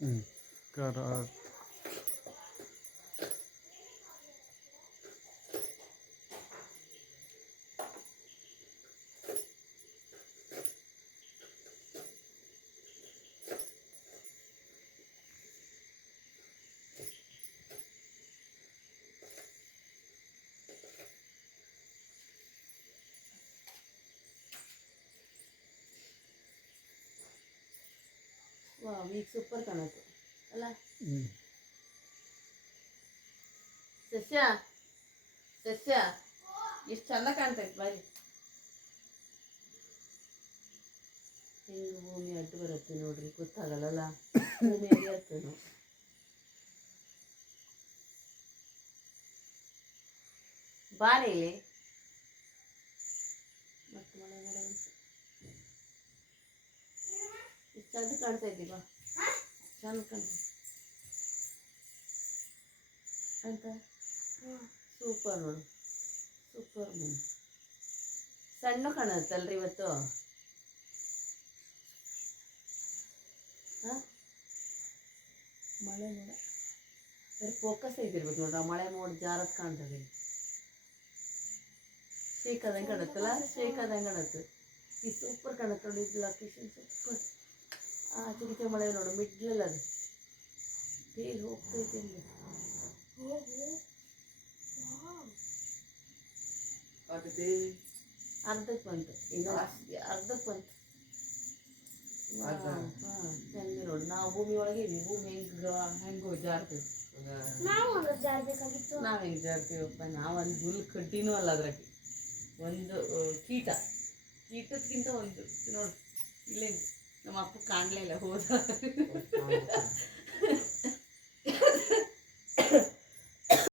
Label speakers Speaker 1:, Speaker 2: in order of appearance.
Speaker 1: 嗯，干的
Speaker 2: ವಾ ಈಗ ಸೂಪರ್ ಕಾಣುತ್ತೆ ಅಲ್ಲ? ಸಸ್ಯ ಸಸ್ಯ ಎಷ್ಟು ಚೆಂದ ಕಾಣ್ತೈತೆ ಬಾರಿ ಹೆಂಗೆ ಭೂಮಿ ಅಡ್ಡು ಬರುತ್ತೆ ನೋಡ್ರಿ ಗೊತ್ತಾಗಲ್ಲ ಭೂಮಿ ಅಡಿಯಾಗ್ತೇನೋ ಬಾರಿ ಮತ್ತೆ ಮಳೆ ಮಳೆ ಅಂತ ಎಷ್ಟು ಚಂದ ಕಾಣ್ತಾ ಇದ್ದೀವ? ಚಂದ ಕಾಣ್ತಾ ಅಂತ? ಸೂಪರ್ ನೋಡು ಸೂಪರ್ ಮೀನು ಸಣ್ಣ ಕಾಣುತ್ತಲ್ರಿ ಇವತ್ತು? ಹಾಂ? ಮಳೆ ಮೋಡ ಬರೀ ಫೋಕಸ್ ಐತಿರ್ಬೇಕು ನೋಡ್ರಿ ಮಳೆ ಮೋಡ ಜಾರತ್ ಕಾಣ್ತದೆ. ಶೇಕ್ ಆದಂಗೆ ಕಾಣುತ್ತಲ್ಲ? ಶೇಕ್ ಆದಂಗೆ ಕಾಣುತ್ತೆ? ಈ ಸೂಪರ್ ಕಾಣುತ್ತೆ ನೋಡಿ ಇದು ಲೊಕೇಶನ್ ಸೂಪರ್. ಆ ಚಿರಿಕೆ ಮಳೆ ನೋಡು ಮಿಡ್ಲಲ್ಲ ಅದು. ಬೇಗ ಹೋಗ್ತೈತೆ ಇಲ್ಲಿ? ಅರ್ಧಕ್ಕೆ ಬಂತು ಇನ್ನು ಅರ್ಧಕ್ಕೆ ಬಂತು. ಹೆಂಗೆ ನೋಡು ನಾವು ಭೂಮಿ ಒಳಗೆ ಭೂಮಿ ಹೆಂಗೆ ಹೆಂಗೆ ಜಾರ್ತೇವೆ
Speaker 3: ನಾವು
Speaker 2: ಹೆಂಗೆ ಜಾರ್ತೀವಪ್ಪ ನಾವು ಒಂದು ಹುಲ್ ಕಡ್ಡಿನೂ ಅಲ್ಲ ಅದ್ರಾಗೆ ಒಂದು ಕೀಟ. ಕೀಟಕ್ಕಿಂತ ಒಂದು ನೋಡಿ ಇಲ್ಲೇ ನಮ್ಮ ಅಪ್ಪ ಕಾಣಲೇ ಇಲ್ಲ ಹೋದ